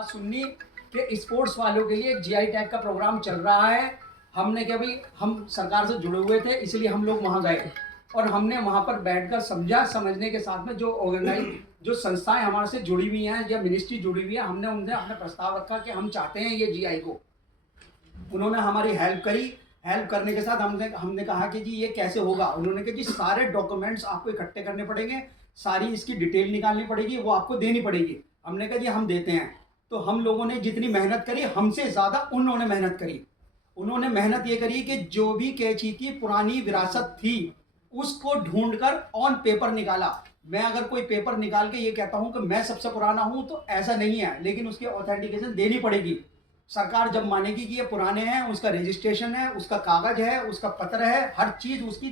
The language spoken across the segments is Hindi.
आज सुन्नी के स्पोर्ट्स वालों के लिए एक जीआई टैग का प्रोग्राम चल रहा है। हमने क्या भाई, हम सरकार से जुड़े हुए थे इसलिए हम लोग वहाँ गए और हमने वहाँ पर बैठकर समझा। समझने के साथ में जो ऑर्गेनाइज जो संस्थाएं हमारे से जुड़ी हुई हैं या मिनिस्ट्री जुड़ी हुई है, हमने उनसे अपना प्रस्ताव रखा कि हम चाहते हैं ये जीआई को। उन्होंने हमारी हेल्प करी। हेल्प करने के साथ हमने हमने कहा कि जी ये कैसे होगा। उन्होंने कहा जी सारे डॉक्यूमेंट्स आपको इकट्ठे करने पड़ेंगे, सारी इसकी डिटेल निकालनी पड़ेगी, वो आपको देनी पड़ेगी। हमने कहा जी हम देते हैं। तो हम लोगों ने जितनी मेहनत करी, हमसे ज़्यादा उन्होंने मेहनत करी। उन्होंने मेहनत ये करी कि जो भी कैंची की पुरानी विरासत थी उसको ढूंढकर ऑन पेपर निकाला। मैं अगर कोई पेपर निकाल के ये कहता हूँ कि मैं सबसे पुराना हूँ तो ऐसा नहीं है, लेकिन उसकी ऑथेंटिकेशन देनी पड़ेगी। सरकार जब मानेगी कि ये पुराने हैं, उसका रजिस्ट्रेशन है, उसका कागज है, उसका पत्र है, हर चीज उसकी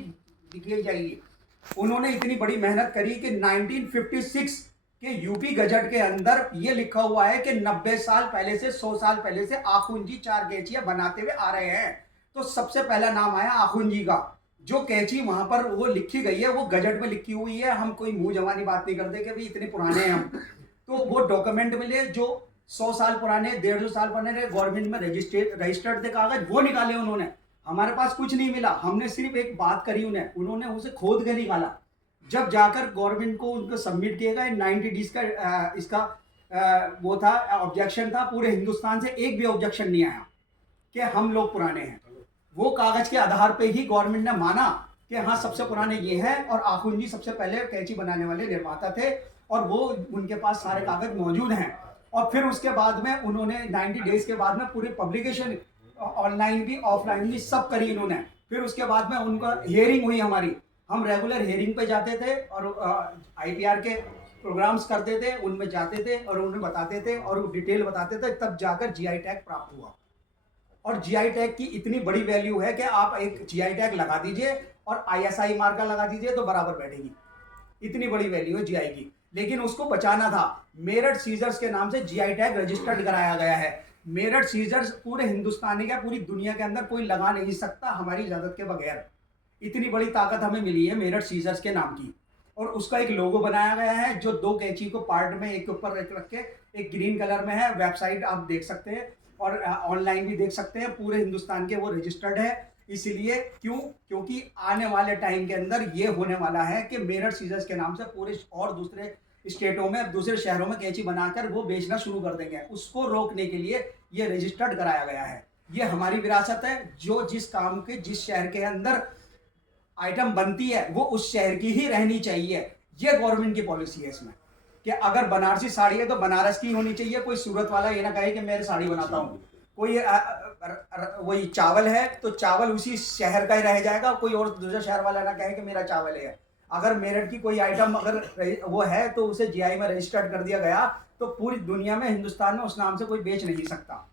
दिखाई जाएगी। उन्होंने इतनी बड़ी मेहनत करी कि 1956 के यूपी गजट के अंदर ये लिखा हुआ है कि 90 साल पहले से 100 साल पहले से आखुन जी 4 कैंचियां बनाते हुए आ रहे हैं। तो सबसे पहला नाम आया आखुन जी का। जो कैंची वहां पर वो लिखी गई है वो गजट में लिखी हुई है। हम कोई मुंह जवानी बात नहीं करते कि भाई इतने पुराने हैं हम। तो वो डॉक्यूमेंट मिले जो 100 साल पुराने, 150 साल पुराने गवर्नमेंट में रजिस्टर्ड थे कागज, वो निकाले उन्होंने। हमारे पास कुछ नहीं मिला। हमने सिर्फ एक बात करी उन्होंने उसे खोद के निकाला। जब जाकर गवर्नमेंट को उनको सबमिट किया गया 90 डेज का इसका वो था, ऑब्जेक्शन था। पूरे हिंदुस्तान से एक भी ऑब्जेक्शन नहीं आया कि हम लोग पुराने हैं। वो कागज के आधार पे ही गवर्नमेंट ने माना कि हाँ सबसे पुराने ये हैं और आखुन जी सबसे पहले कैंची बनाने वाले निर्माता थे और वो उनके पास सारे कागज मौजूद हैं। और फिर उसके बाद में उन्होंने 90 डेज के बाद में पूरी पब्लिकेशन ऑनलाइन भी ऑफलाइन भी सब करी इन्होंने। फिर उसके बाद में उनका हियरिंग हुई हमारी। हम रेगुलर हियरिंग पे जाते थे और आईपीआर के प्रोग्राम्स करते थे, उनमें जाते थे और उन्हें बताते थे और डिटेल बताते थे, तब जाकर जीआई टैग प्राप्त हुआ। और जीआई टैग की इतनी बड़ी वैल्यू है कि आप एक जीआई टैग लगा दीजिए और आईएसआई मार्का लगा दीजिए तो बराबर बैठेगी। इतनी बड़ी वैल्यू है जीआई की। लेकिन उसको बचाना था। मेरठ सीजर्स के नाम से जीआई टैग रजिस्टर्ड कराया गया है। मेरठ सीजर्स पूरे हिंदुस्तान का, पूरी दुनिया के अंदर कोई लगा नहीं सकता हमारी इजाजत के बगैर। इतनी बड़ी ताकत हमें मिली है मेरठ सीजर्स के नाम की। और उसका एक लोगो बनाया गया है जो 2 कैंची को पार्ट में एक के ऊपर रख के, एक ग्रीन कलर में है। वेबसाइट आप देख सकते हैं और ऑनलाइन भी देख सकते हैं। पूरे हिंदुस्तान के वो रजिस्टर्ड है। इसलिए क्योंकि आने वाले टाइम के अंदर ये होने वाला है कि मेरठ सीजर्स के नाम से पूरे और दूसरे स्टेटों में, दूसरे शहरों में कैंची बनाकर वो बेचना शुरू कर देंगे। उसको रोकने के लिए ये रजिस्टर्ड कराया गया है। ये हमारी विरासत है। जो जिस काम के, जिस शहर के अंदर आइटम बनती है वो उस शहर की ही रहनी चाहिए। ये गवर्नमेंट की पॉलिसी है इसमें कि अगर बनारसी साड़ी है तो बनारस की होनी चाहिए। कोई सूरत वाला ये ना कहे कि मैं साड़ी बनाता हूँ। कोई वही चावल है तो चावल उसी शहर का ही रह जाएगा। कोई और दूसरा शहर वाला ना कहे कि मेरा चावल है। अगर मेरठ की कोई आइटम अगर वो है तो उसे जीआई में रजिस्टर्ड कर दिया गया तो पूरी दुनिया में, हिंदुस्तान में उस नाम से कोई बेच नहीं सकता।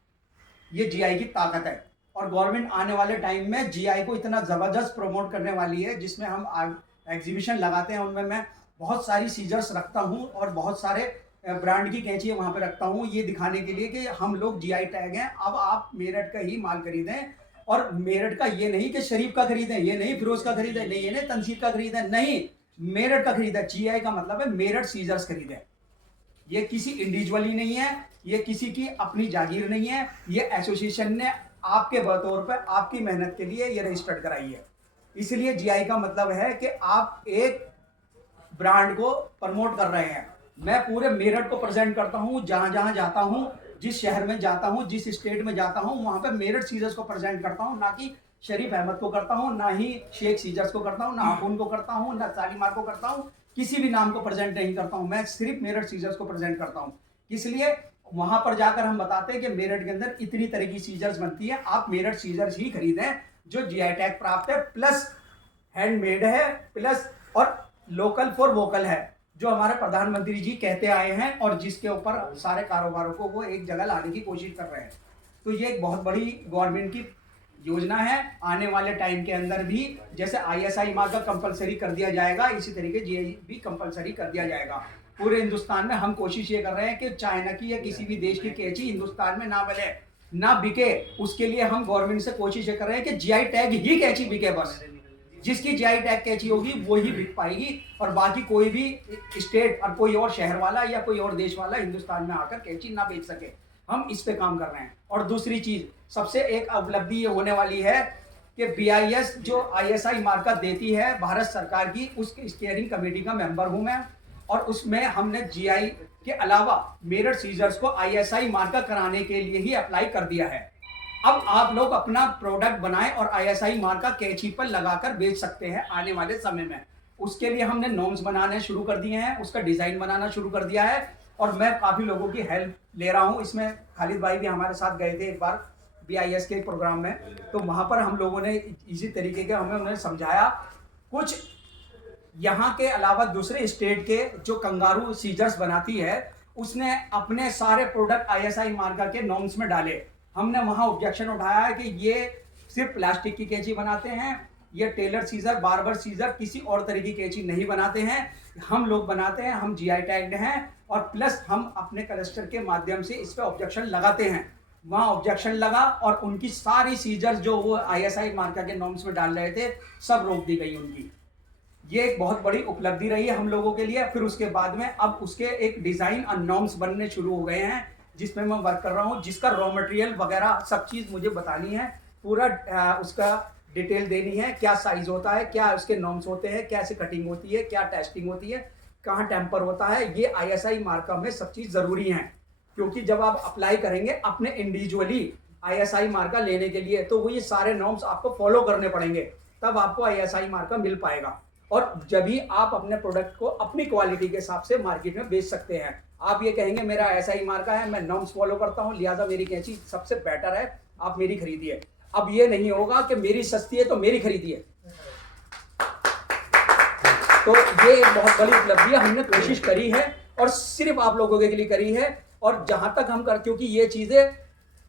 ये जीआई की ताकत है। और गवर्नमेंट आने वाले टाइम में जीआई को इतना ज़बरदस्त प्रमोट करने वाली है, जिसमें हम एग्जीबिशन लगाते हैं। उनमें मैं बहुत सारी सीजर्स रखता हूँ और बहुत सारे ब्रांड की कैंची वहाँ पे रखता हूँ, ये दिखाने के लिए कि हम लोग जीआई टैग हैं। अब आप मेरठ का ही माल खरीदें। और मेरठ का ये नहीं कि शरीफ का खरीदें, ये नहीं फिरोज का खरीदें, नहीं ये नहीं तंसीर का खरीदें, नहीं मेरठ का खरीदें। जीआई का मतलब है मेरठ सीजर्स खरीदें। ये किसी इंडिविजुअली नहीं है, ये किसी की अपनी जागीर नहीं है। ये एसोसिएशन ने आपके बतौर पर आपकी मेहनत के लिए ये रजिस्टर्ड कराई है। इसलिए जीआई का मतलब है कि आप एक ब्रांड को प्रमोट कर रहे हैं। मैं पूरे मेरठ को प्रेजेंट करता हूँ। जहाँ जहाँ जाता हूँ, जिस शहर में जाता हूँ, जिस स्टेट में जाता हूँ, वहाँ पे मेरठ सीजर्स को प्रेजेंट करता हूँ। ना कि शरीफ अहमद को करता हूँ, ना ही शेख सीजर्स को करता हूँ, ना आखून को करता हूँ, ना शालीमार को करता हूँ। किसी भी नाम को प्रेजेंट नहीं करता हूँ। मैं सिर्फ मेरठ सीजर्स को प्रेजेंट करता हूँ। इसलिए वहां पर जाकर हम बताते हैं कि मेरठ के अंदर इतनी तरह की सीजर्स बनती है, आप मेरठ सीजर्स ही खरीदें जो जीआई टैग प्राप्त है, प्लस हैंडमेड है, प्लस और लोकल फॉर वोकल है, जो हमारे प्रधानमंत्री जी कहते आए हैं और जिसके ऊपर सारे कारोबारों को वो एक जगह लाने की कोशिश कर रहे हैं। तो ये एक बहुत बड़ी गवर्नमेंट की योजना है। आने वाले टाइम के अंदर भी जैसे आईएसआई मार्क का कंपलसरी कर दिया जाएगा, इसी तरीके जीआई भी कंपलसरी कर दिया जाएगा। पूरे हिंदुस्तान में हम कोशिश ये कर रहे हैं कि चाइना की या किसी भी देश की कैंची हिंदुस्तान में ना बने, ना बिके। उसके लिए हम गवर्नमेंट से कोशिश ये कर रहे हैं कि जीआई टैग ही कैंची बिके बस। जिसकी जीआई टैग कैची होगी वो ही बिक पाएगी, और बाकी कोई भी स्टेट और कोई और शहर वाला या कोई और देश वाला हिंदुस्तान में आकर कैची ना बेच सके। हम इस पे काम कर रहे हैं। और दूसरी चीज, सबसे एक उपलब्धि ये होने वाली है कि BIS जो ISI मार्का देती है भारत सरकार की, उसकी स्टीयरिंग कमेटी का मेंबर हूं मैं, और उसमें हमने GI के अलावा मेरठ सीजर्स को ISI मार्का कराने के लिए ही अप्लाई कर दिया है। अब आप लोग अपना प्रोडक्ट बनाएं और ISI मार्का कैची पर लगाकर बेच सकते हैं आने वाले समय में। उसके लिए हमने नॉर्म्स बनाने शुरू कर दिए हैं, उसका डिजाइन बनाना शुरू कर दिया है, और मैं काफी लोगों की हेल्प ले रहा हूं इसमें। खालिद भाई भी हमारे साथ गए थे एक बार BIS के प्रोग्राम में, तो वहां पर हम लोगों ने इसी तरीके के हमें उन्हें समझाया। कुछ यहाँ के अलावा दूसरे स्टेट के जो कंगारू सीजर्स बनाती है, उसने अपने सारे प्रोडक्ट ISI मार्का के नॉर्म्स में डाले। हमने वहां ऑब्जेक्शन उठाया है कि ये सिर्फ प्लास्टिक की कैंची बनाते हैं, ये टेलर सीजर, बार्बर सीजर किसी और तरह की कैंची नहीं बनाते हैं, हम लोग बनाते हैं, हम GI टैग्ड हैं, और प्लस हम अपने क्लस्टर के माध्यम से इस पे ऑब्जेक्शन लगाते हैं। वहां ऑब्जेक्शन लगा और उनकी सारी सीजर जो वो ISI मार्का के नॉर्म्स में डाल रहे थे, सब रोक दी गई उनकी। ये एक बहुत बड़ी उपलब्धि रही है हम लोगों के लिए। फिर उसके बाद में अब उसके एक डिजाइन और नॉर्म्स बनने शुरू हो गए हैं, जिसमें मैं वर्क कर रहा हूँ, जिसका रॉ मटेरियल वगैरह सब चीज़ मुझे बतानी है, पूरा उसका डिटेल देनी है, क्या साइज होता है, क्या उसके नॉर्म्स होते हैं, कैसे कटिंग होती है, क्या टेस्टिंग होती है, कहाँ टेम्पर होता है। ये ISI मार्का में सब चीज़ ज़रूरी है, क्योंकि जब आप अप्लाई करेंगे अपने इंडिविजुअली ISI मार्का लेने के लिए, तो वो ये सारे नॉर्म्स आपको फॉलो करने पड़ेंगे, तब आपको ISI मार्का मिल पाएगा। और जब भी आप अपने प्रोडक्ट को अपनी क्वालिटी के हिसाब से मार्केट में बेच सकते हैं। आप ये कहेंगे मेरा ISI मार्का है, मैं नॉर्म्स फॉलो करता हूँ, लिहाजा मेरी कैंची सबसे बेटर है, आप मेरी खरीदिए। अब ये नहीं होगा कि मेरी सस्ती है तो मेरी खरीदिए। तो ये एक बहुत बड़ी उपलब्धि है, हमने कोशिश करी है और सिर्फ आप लोगों के लिए करी है। और जहां तक हम कर, क्योंकि ये चीजें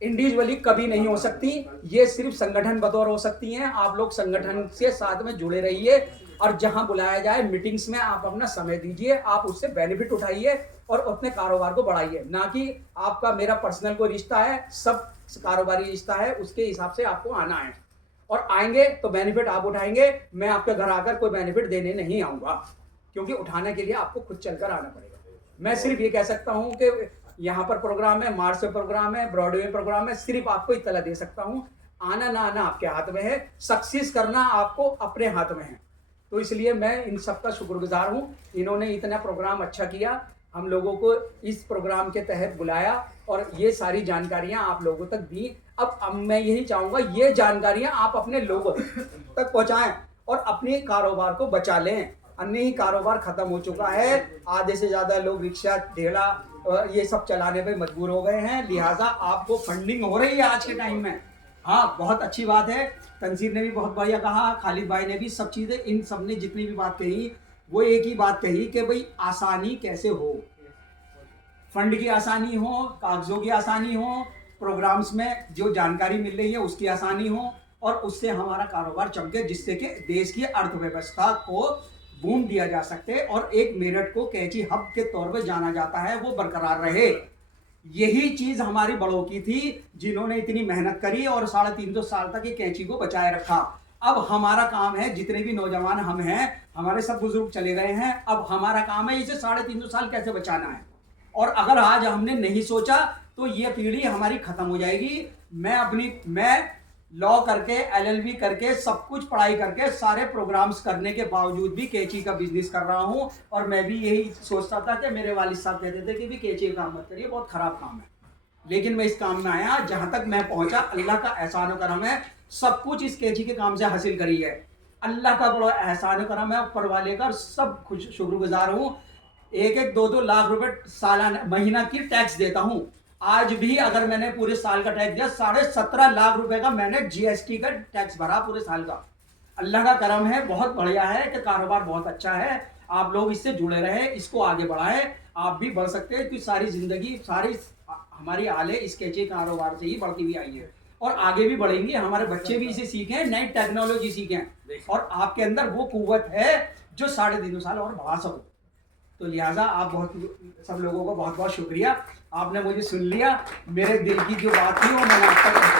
इंडिविजुअली कभी नहीं हो सकती, ये सिर्फ संगठन बतौर हो सकती हैं। आप लोग संगठन से साथ में जुड़े रहिए, और जहां बुलाया जाए मीटिंग्स में आप अपना समय दीजिए, आप उससे बेनिफिट उठाइए और अपने कारोबार को बढ़ाइए। ना कि आपका मेरा पर्सनल कोई रिश्ता है, सब कारोबारी रिश्ता है, उसके हिसाब से आपको आना है, और आएंगे तो बेनिफिट आप उठाएंगे। मैं आपके घर आकर कोई बेनिफिट देने नहीं आऊंगा, क्योंकि उठाने के लिए आपको खुद चलकर आना पड़ेगा। मैं सिर्फ ये कह सकता हूँ कि यहाँ पर प्रोग्राम है, मार्च पे प्रोग्राम है, ब्रॉडवे प्रोग्राम है, सिर्फ आपको इत्तला दे सकता हूँ। आना ना आना आपके हाथ में है, सक्सेस करना आपको अपने हाथ में है। तो इसलिए मैं इन सबका शुक्रगुजार हूँ, इन्होंने इतना प्रोग्राम अच्छा किया, हम लोगों को इस प्रोग्राम के तहत बुलाया और ये सारी जानकारियाँ आप लोगों तक दी। अब मैं यही चाहूँगा, ये जानकारियाँ आप अपने लोगों तक पहुँचाएं और अपने कारोबार को बचा लें। अन्य ही कारोबार खत्म हो चुका है, आधे से ज़्यादा लोग रिक्शा, ढेला ये सब चलाने पे मजबूर हो गए हैं, लिहाजा आपको फंडिंग हो रही है आज के टाइम में। हाँ, बहुत अच्छी बात है, तंजीर ने भी बहुत बढ़िया कहा, खालिद भाई ने भी, सब चीज़ें, इन सब ने जितनी भी बात कही वो एक ही बात कही कि भाई आसानी कैसे हो, फंड की आसानी हो, कागजों की आसानी हो, प्रोग्राम्स में जो जानकारी मिल रही है उसकी आसानी हो, और उससे हमारा कारोबार चमके, जिससे कि देश की अर्थव्यवस्था को बूम दिया जा सके और एक मेरठ को कैंची हब के तौर पर जाना जाता है वो बरकरार रहे। यही चीज हमारी बड़ों की थी, जिन्होंने इतनी मेहनत करी और 350 साल तक ये कैंची को बचाए रखा। अब हमारा काम है, जितने भी नौजवान हम हैं, हमारे सब बुजुर्ग चले गए हैं, अब हमारा काम है इसे 350 साल कैसे बचाना है। और अगर आज हमने नहीं सोचा तो ये पीढ़ी हमारी खत्म हो जाएगी। मैं लॉ करके, LLB करके, सब कुछ पढ़ाई करके, सारे प्रोग्राम्स करने के बावजूद भी कैंची का बिजनेस कर रहा हूँ। और मैं भी यही सोचता था कि मेरे वालिद साहब कहते थे कि भी कैंची का काम मत करिए, बहुत खराब काम है, लेकिन मैं इस काम में आया, जहां तक मैं पहुंचा अल्लाह का एहसान और करम है, सब कुछ इस कैंची के काम से हासिल करी है। अल्लाह का बड़ा एहसान और करम है ऊपर वाले का, सब खुश शुक्रगुजार हूँ। 1-2 लाख रुपए सालाना महीना की टैक्स देता हूँ। आज भी अगर मैंने पूरे साल का टैक्स दिया, 17.5 लाख रुपए का मैंने GST का टैक्स भरा पूरे साल का। अल्लाह का करम है, बहुत बढ़िया है कि कारोबार बहुत अच्छा है। आप लोग इससे जुड़े रहे, इसको आगे बढ़ाएं, आप भी बढ़ सकते हैं, क्योंकि सारी जिंदगी, सारी हमारी आले इस कैंची कारोबार से ही बढ़ती हुई आई है और आगे भी बढ़ेंगे। हमारे बच्चे भी इसे सीखें, नई टेक्नोलॉजी सीखें, और आपके अंदर वो कुव्वत है जो 3.5 साल और बढ़ा सको। तो लिहाजा आप सब लोगों को बहुत बहुत शुक्रिया, आपने मुझे सुन लिया, मेरे दिल की जो बात थी वो मैंने आप तक